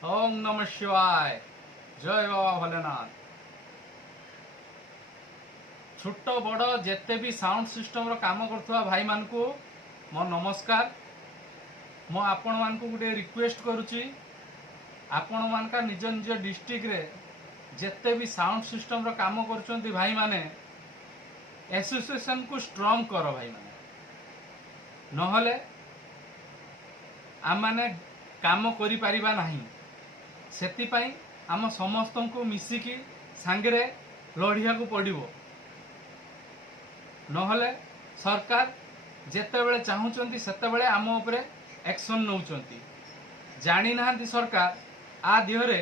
ओम नमः शिवाय। जय बाबा भोलेनाथ। छोट बड़ जेते भी साउंड सिस्टम रो काम करथुवा भाई मान को मो नमस्कार। मो आपण मान को गुटे रिक्वेस्ट करूची, आपण मान का निज निज डिस्ट्रिक्ट रे जेते भी साउंड सिस्टम रो काम करचंती भाई माने एसोसिएशन को स्ट्रांग करो भाई माने, नहले आम माने काम करि परिबा नाही। सेतिपाई आम समस्त को मिसिकी सांगरे लढ़िया को पड़िबो, नहले सरकार जेतेबेले चाहूचंती सेतेबेले आम उपरे एक्शन नउचंती। जानी नाहंती सरकार आ दिहरे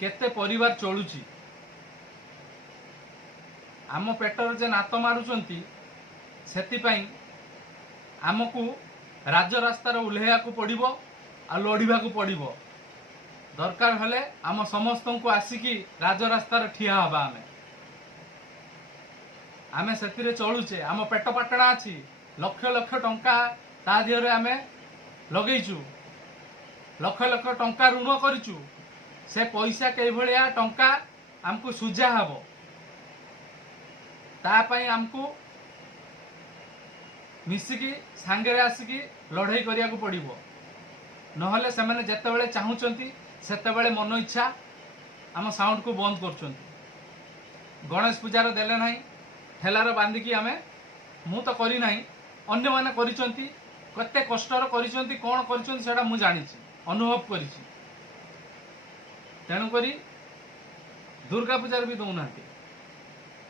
केते परिवार चलुची। आम पेटर जे नात मारुचंती सेतिपाई आमको राज रास्तार उल्हेया को पड़िबो आ लड़िबा को पड़िबो। दरकार हेले आम समस्त को आसिकी राज रास्तार ठिया हबा। आमे सेतिरे चलुचे, आम पेट पाटणा अछि, लक्ष लक्ष टंका ता दिहरे आमे लगेइचु, लक्ष लक्ष टंका ऋण करिचु। से पैसा कई भलिया टंका आमको सुझा हबो, ता पई आमको मिसिकी सांगरे आसिकी लड़ाई करिया को पड़िबो। नहले से माने जेतेबेले चाहूचंती सेतेबेले मन इच्छा आम साउंड को बंद करचंती। गणेश पूजार देले नाही, ठेलार बांधिकी आमे मु तो करी नाही, अन्य माने करिचंती। कते कष्टर करिचंती, कोन करिचंती सेटा मु जानिची, अनुभव करिची। तेणु करी दुर्गा पूजार भी दौनांती,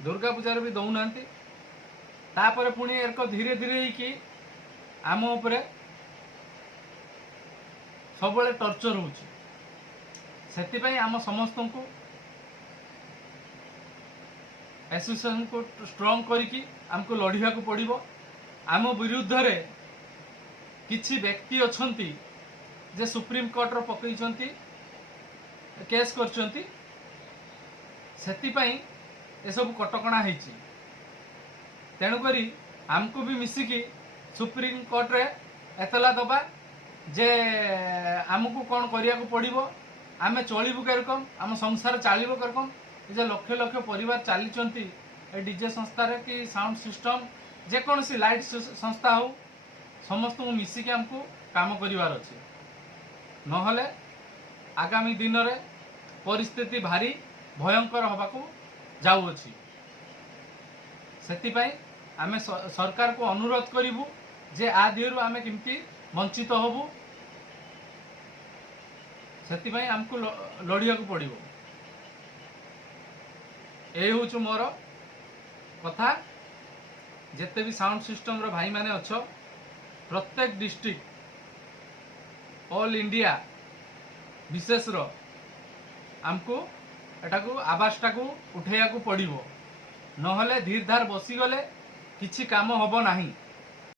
दुर्गा पूजार भी दौनांती। तापर पुणी एक धीरे धीरे कि आम उपरे सबले टर्चर होची। सेतिपाई आम समस्त को एसोसिएशन को स्ट्रांग करिकी आमको लड़िया को पड़िबो। आम विरुद्ध रे किछि व्यक्ति अछंती जे सुप्रीम कोर्ट रो पकईचंती, केस करचंती। सेतिपाई ए सब कटकणा हेची। तेणु करी आमको भी मिसिकी सुप्रीम कोर्ट रे एतला दबा जे आमको कौन करिया को पड़िबो, आमे चलिबु केरकम, आम संसार चलिबो केरकम। जे लक्ष लक्ष परिवार चलीचंती ए डीजे संस्था रे कि साउंड सिस्टम जे कोनसी लाइट संस्था हो, समस्त को मिसिकी आमको काम करिवार अछि। नहले आगामी दिन रे परिस्थिति भारी भयंकर होबा को जाउ अछि। सेतिपाई आमे सरकार को अनुरोध करिबु जे आ दियरु आमे किमती वंचित होबु। सेतिपाई आमको लड़िया को पड़िबो। ए होछु मोर कथा। जेते भी साउंड सिस्टम रो भाई माने अच्छो, प्रत्येक डिस्ट्रिक्ट ऑल इंडिया विशेष रो आमको एटा को आवाजटा को उठैया को पड़िबो। नहले धीर धार बसी गले किछि काम होबो नाही।